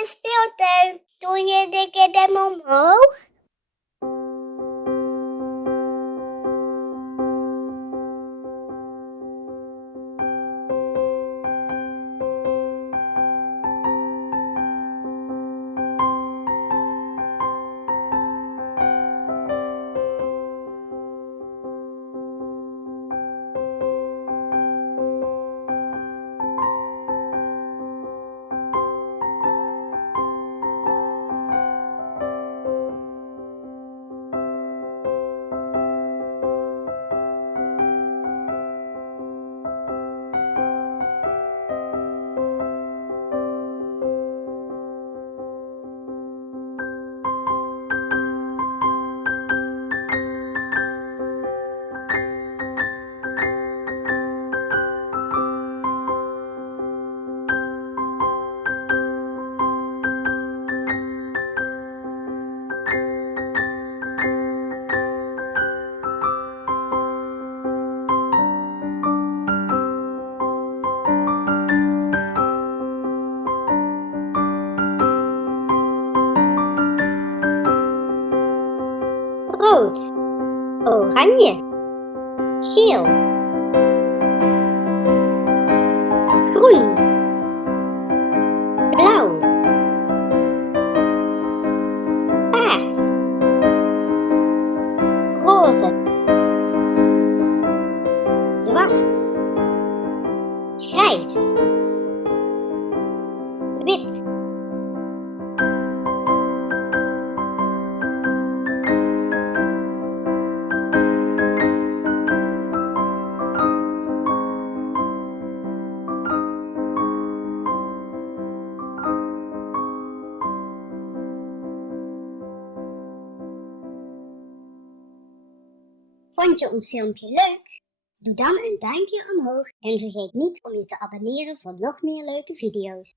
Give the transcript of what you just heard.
de speeltuin. Doe je de duim omhoog? Rood, oranje, geel, groen, blauw, paars, roze, zwart, grijs, wit. Vond je ons filmpje leuk? Doe dan een duimpje omhoog en vergeet niet om je te abonneren voor nog meer leuke video's.